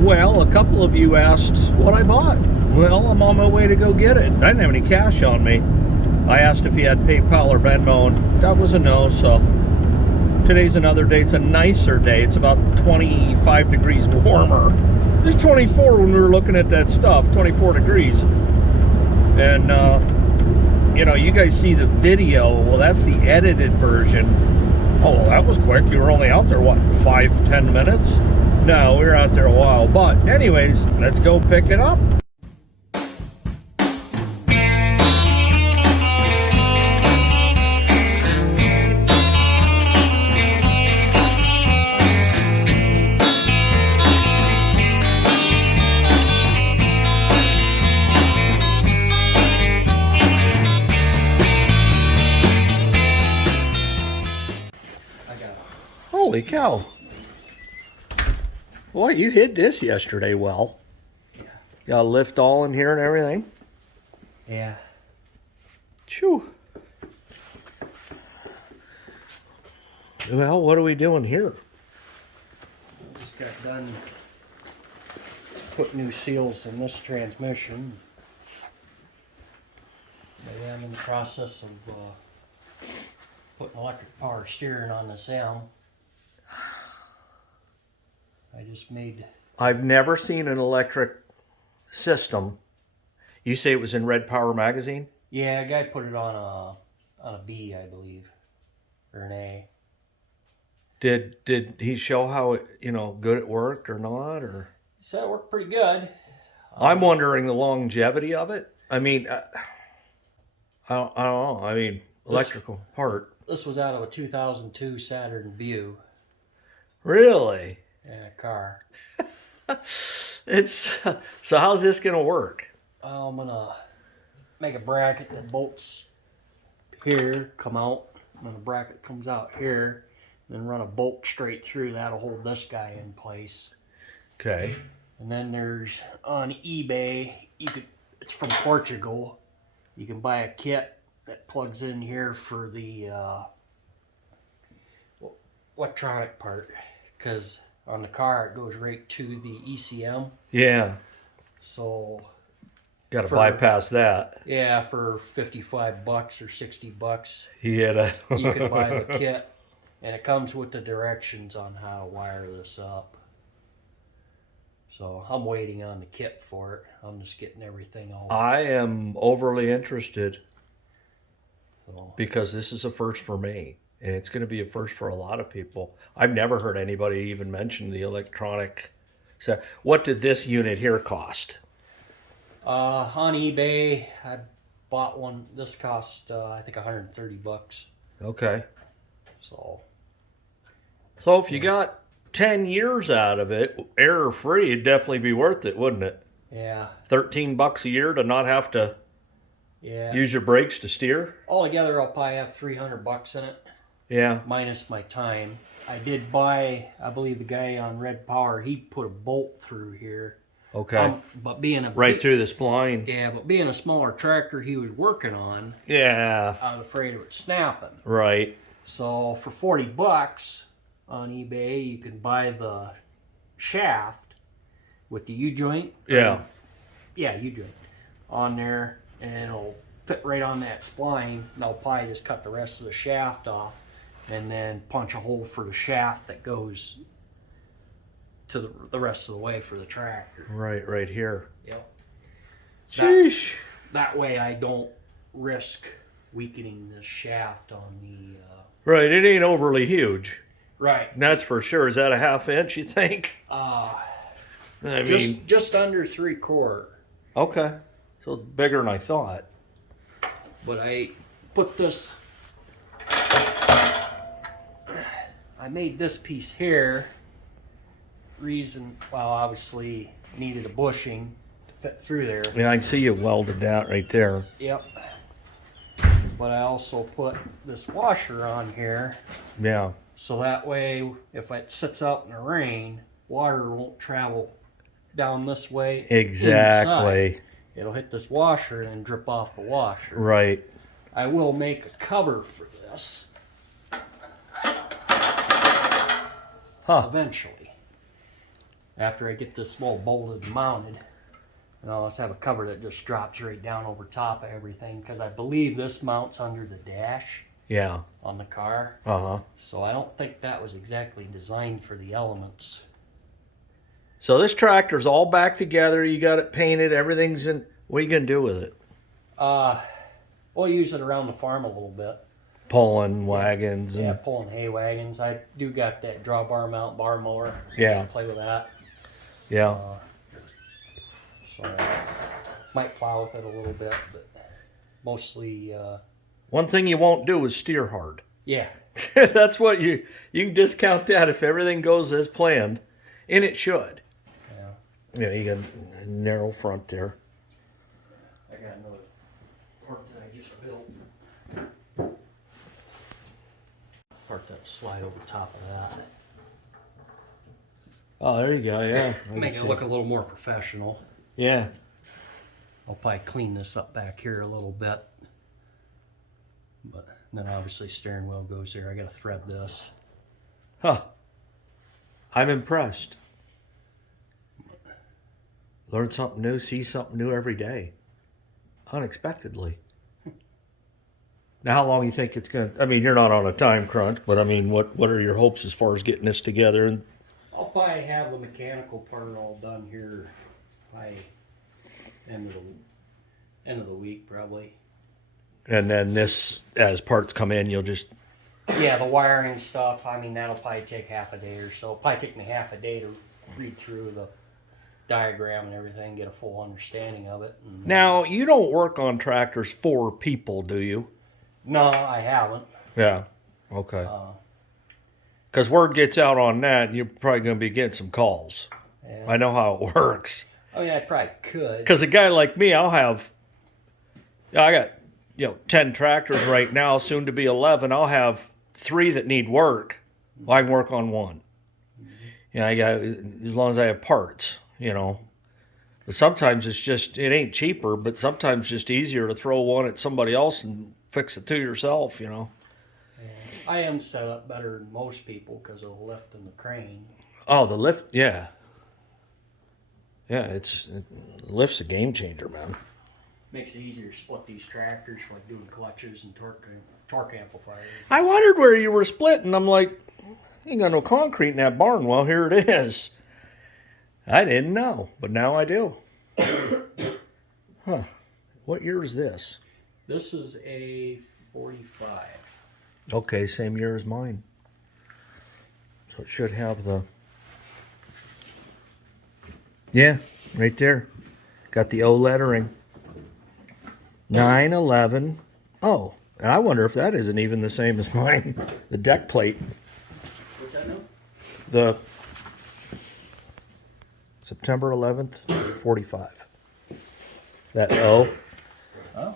Well, a couple of you asked what I bought. Well, I'm on my way to go get it. I didn't have any cash on me. I asked if he had PayPal or Venmo, and that was a no, so today's another day. It's a nicer day. It's about 25 degrees warmer. It was 24 when we were looking at that stuff, 24 degrees. And, you know, you guys see the video. Well, that's the edited version. Oh, well, that was quick. You were only out there, what, 5-10 minutes? No, we were out there a while. But anyways, let's go pick it up. Holy cow. Boy, you hid this yesterday well. Yeah. Got a lift all in here and everything? Yeah. Phew. Well, what are we doing here? Just got done putting new seals in this transmission. But I'm in the process of putting electric power steering on this M. I just made... I've never seen an electric system. You say it was in Red Power magazine? Yeah, a guy put it on a B, I believe, or an A. Did he show how it, you know, good it worked or not, or? He said it worked pretty good. I'm wondering the longevity of it. I mean, I don't know. I mean, electrical part. This was out of a 2002 Saturn Vue. Really? In a car. It's so. How's this gonna work? I'm gonna make a bracket that bolts here, come out, and then the bracket comes out here, then run a bolt straight through. That'll hold this guy in place. Okay. And then there's on eBay, it's from Portugal. You can buy a kit that plugs in here for the electronic part, because on the car it goes right to the ECM. Yeah. So got to bypass that. Yeah, for $55 or $60, Yeah. you can buy the kit, and it comes with the directions on how to wire this up. So I'm waiting on the kit for it. I'm just getting everything all. I am overly interested So. because this is a first for me, and it's going to be a first for a lot of people. I've never heard anybody even mention the electronic. So, what did this unit here cost? On eBay, I bought one. This cost I think $130. Okay. So if you got 10 years out of it, error free, it'd definitely be worth it, wouldn't it? yeah. $13 a year to not have to Yeah. use your brakes to steer. Altogether, I'll probably have $300 in it. Yeah. Minus my time. I did buy, I believe the guy on Red Power, he put a bolt through here. Okay. But being a right through this blind. Yeah, but being a smaller tractor he was working on, Yeah. I was afraid of it snapping. Right. So for $40 on eBay, you can buy the shaft with the U-joint. Yeah. Yeah, U-joint on there, and it'll fit right on that spline. And I'll probably just cut the rest of the shaft off, and then punch a hole for the shaft that goes to the rest of the way for the tractor. Right here. Yep. Sheesh. That way I don't risk weakening the shaft on the... Right, it ain't overly huge. Right. That's for sure. Is that a 1/2 inch, you think? I mean... Just under 3/4. Okay. So it's bigger than I thought. But I put this... I made this piece here. Well, obviously needed a bushing to fit through there. Yeah, I can see you welded that right there. Yep. But I also put this washer on here. Yeah. So that way, if it sits out in the rain, water won't travel down this way. Exactly. Inside. It'll hit this washer and drip off the washer. Right. I will make a cover for this. Huh. Eventually. after I get this wall bolted and mounted, and I'll just have a cover that just drops right down over top of everything, because I believe this mounts under the dash Yeah. on the car. Uh-huh. So I don't think that was exactly designed for the elements. So this tractor's all back together. You got it painted. Everything's in. What are you going to do with it? We'll use it around the farm a little bit. Pulling wagons. Yeah, And, pulling hay wagons. I do got that drawbar mount bar mower. Yeah. Play with that. Yeah. So might plow with it a little bit, but mostly. One thing you won't do is steer hard. Yeah. That's what you can discount that if everything goes as planned, and it should. Yeah. Yeah, you got a narrow front there. I got another part that I just built. Part that slide over top of that. Oh, there you go. Yeah. Make it look a little more professional. Yeah. I'll probably clean this up back here a little bit. But then obviously steering wheel goes there. I gotta thread this. Huh. I'm impressed. Learn something new, see something new every day. Unexpectedly. Now, how long do you think it's going to... I mean, you're not on a time crunch, but I mean, what are your hopes as far as getting this together? And I'll probably have the mechanical part all done here by end of the week, probably. And then this, as parts come in, you'll just... Yeah, the wiring stuff, I mean, that'll probably take half a day or so. It'll probably take me half a day to read through the diagram and everything, get a full understanding of it. And Now, you don't work on tractors for people, do you? no, I haven't. Yeah. Okay. Because word gets out on that, you're probably going to be getting some calls. Yeah. I know how it works. I mean, I probably could. Because a guy like me, I got 10 tractors right now, soon to be 11. I'll have 3 that need work. Well, I can work on 1. I got, as long as I have parts, But sometimes it ain't cheaper, but sometimes it's just easier to throw one at somebody else and fix it to yourself, I am set up better than most people because of the lift and the crane. Oh, the lift, yeah. Yeah, lift's a game changer, man. Makes it easier to split these tractors for like doing clutches and torque amplifiers. I wondered where you were splitting. I'm like, ain't got no concrete in that barn. Well, here it is. I didn't know, but now I do. Huh. What year is this? This is a 45. Okay, same year as mine. So it should have the... Yeah, right there. Got the O lettering. 9/11. Oh, and I wonder if that isn't even the same as mine. The deck plate. What's that now? The September 11th, 45. That O. Oh.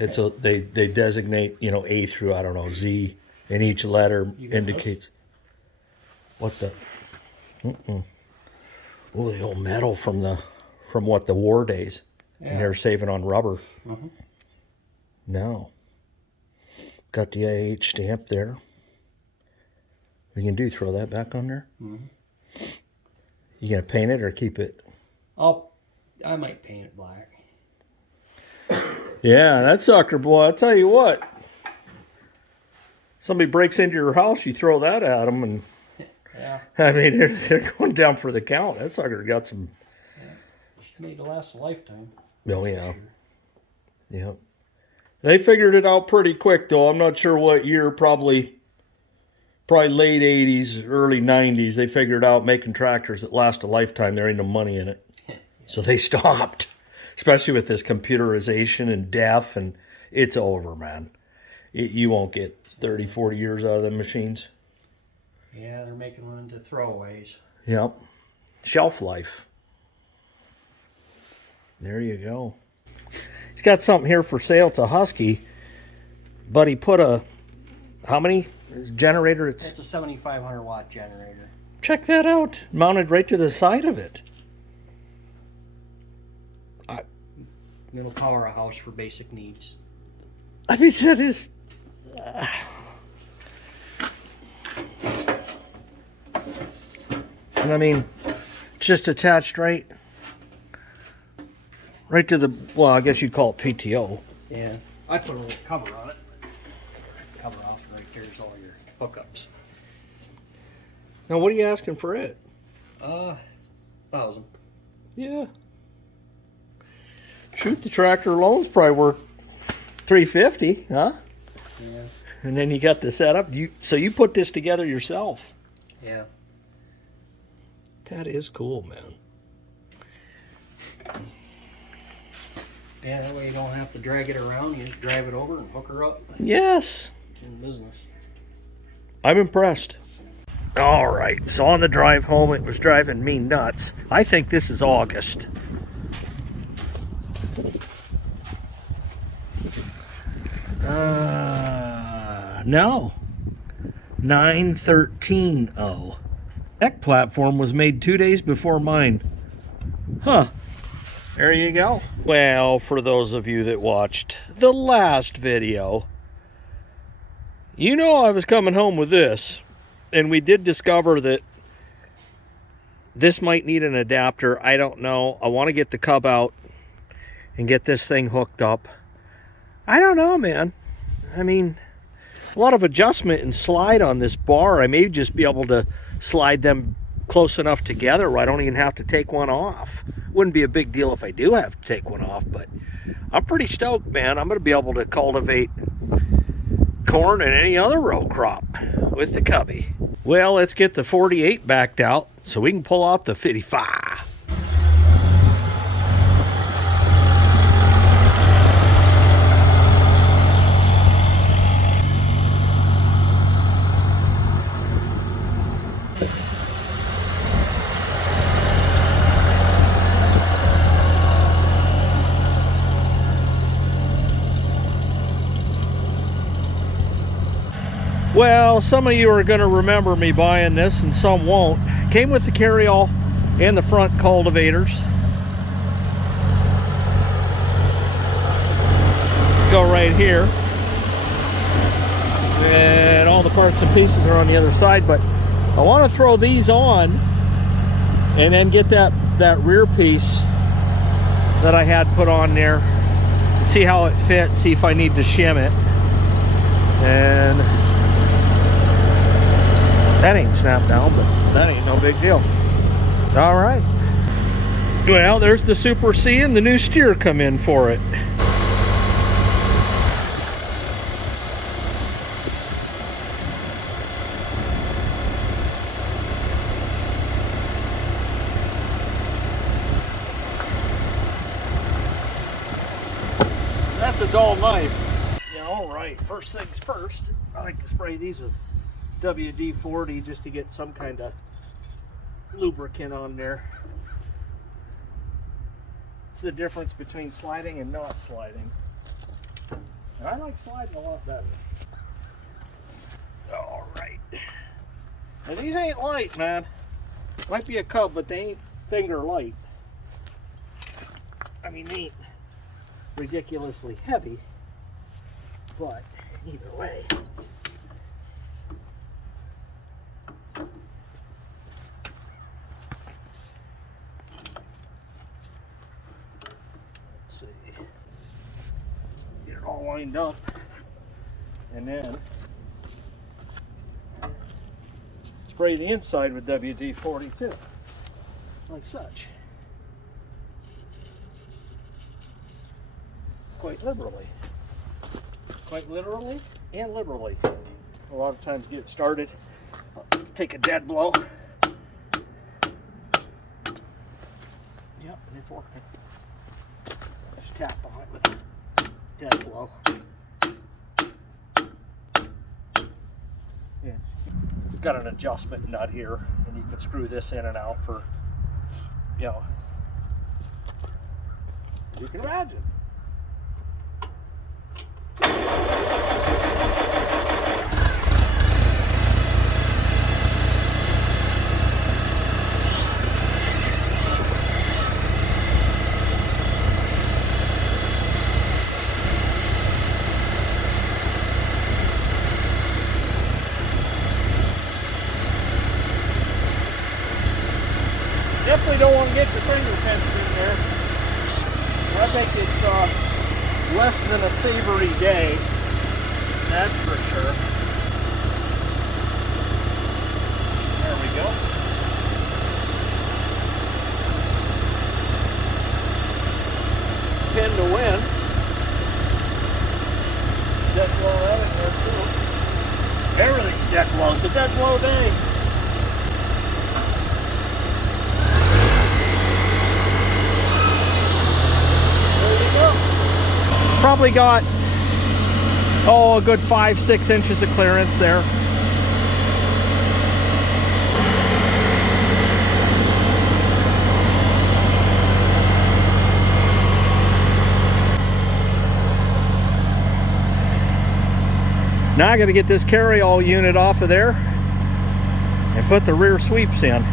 Okay. They designate, A through, I don't know, Z, and each letter indicates what the... Oh, the old metal from the war days. Yeah. And they're saving on rubber. Mm-hmm. No. Got the AH stamp there. We can throw that back on there. Mm-hmm. You gonna paint it or keep it? I might paint it black. Yeah, that sucker boy, I'll tell you what. Somebody breaks into your house, you throw that at them, and Yeah. I mean, they're going down for the count. That sucker got some... Yeah. It's made to last a lifetime. Oh, yeah. Yep. They figured it out pretty quick, though. I'm not sure what year, probably late 80s, early 90s. They figured out making tractors that last a lifetime. There ain't no money in it. So they stopped. Especially with this computerization and DEF, and it's over, man. You won't get 30, 40 years out of them machines. Yeah, they're making them into throwaways. Yep. Shelf life. There you go. He's got something here for sale. It's a Husky, but he put how many generator? It's a 7,500 watt generator. Check that out. Mounted right to the side of it. It'll power a house for basic needs. I mean, that is... And I mean, It's just attached right to the, well, I guess you'd call it PTO. Yeah, I put a little cover on it. Cover off right there's all your hookups. Now, what are you asking for it? 1,000. Yeah. Shoot, the tractor alone's probably worth $350, huh? Yeah. And then you got the setup. So you put this together yourself. Yeah. That is cool, man. Yeah, that way you don't have to drag it around. You just drive it over and hook her up. Yes. In business. I'm impressed. All right, so on the drive home, it was driving me nuts. I think this is August. No. 9/13/0. Deck platform was made 2 days before mine. Huh. There you go. Well, for those of you that watched the last video, you know I was coming home with this. And we did discover that this might need an adapter. I don't know. I want to get the Cub out and get this thing hooked up. I don't know, man. I mean, a lot of adjustment and slide on this bar. I may just be able to slide them close enough together where I don't even have to take one off. Wouldn't be a big deal if I do have to take one off, but I'm pretty stoked, man. I'm going to be able to cultivate corn and any other row crop with the Cubby. Well, let's get the 48 backed out so we can pull out the 55. Well, some of you are going to remember me buying this and some won't. Came with the carryall and the front cultivators. Go right here. And all the parts and pieces are on the other side, but I want to throw these on and then get that rear piece that I had put on there. See how it fits, see if I need to shim it. And that ain't snapped down, but that ain't no big deal. All right. Well, there's the Super C and the new steer come in for it. That's a dull knife. Yeah, all right. First things first, I like to spray these with WD-40 just to get some kind of lubricant on there. It's the difference between sliding and not sliding. And I like sliding a lot better. All right. Now these ain't light, man. Might be a Cub, but they ain't finger light. I mean, they ain't ridiculously heavy, but either way. Get it all lined up, and then spray the inside with WD-40 too, like such. Quite literally and liberally. A lot of times get started, I'll take a dead blow. Yep, and it's working. Just tap on it with a dead blow. Yeah, it's got an adjustment nut here, and you can screw this in and out for, you know, you can imagine. Definitely I think it's less than a savory day, that's for sure. There we go. Pin to win. Dead blow out of there too. Everything's dead blow. It's a dead blow day. Probably got, oh, a good 5-6 inches of clearance there. Now I got to get this carry-all unit off of there and put the rear sweeps in.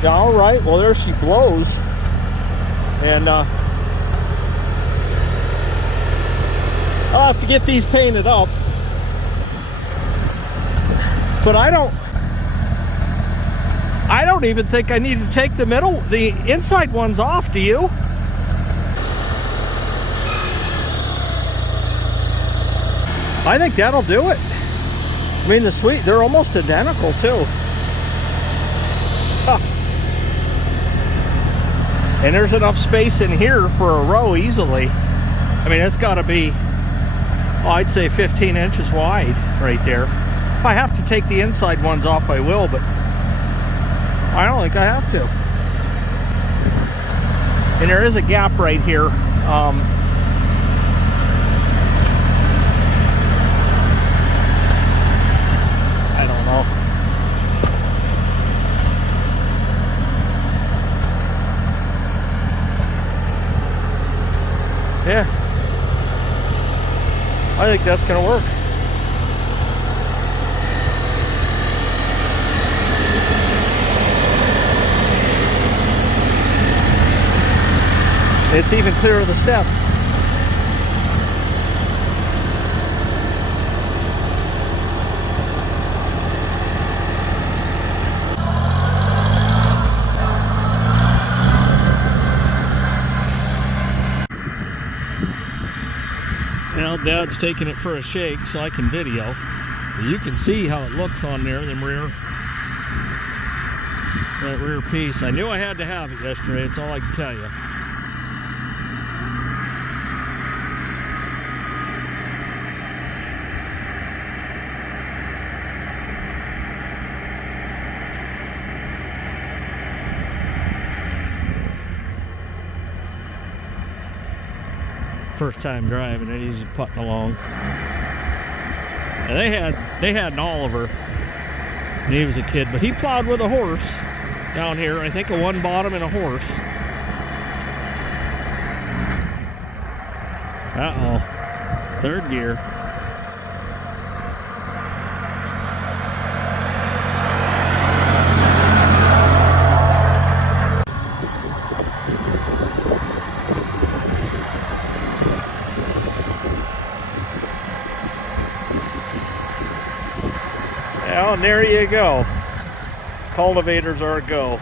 Yeah, all right, well there she blows, and I'll have to get these painted up, but I don't even think I need to take the inside ones off, do you? I think that'll do it. I mean, they're almost identical too. Huh. And there's enough space in here for a row easily. I mean, it's got to be, oh, I'd say 15 inches wide right there. If I have to take the inside ones off, I will, but I don't think I have to. And there is a gap right here. I don't know. Yeah, I think that's gonna work. It's even clearer of the steps. Now Dad's taking it for a shake so I can video. You can see how it looks on there, that rear piece. I knew I had to have it yesterday, that's all I can tell you. First time driving it, he's putting along. And they had an Oliver when he was a kid, but he plowed with a horse down here. I think a one bottom and a horse. Uh-oh. Third gear. Well, and there you go. Cultivators are a go.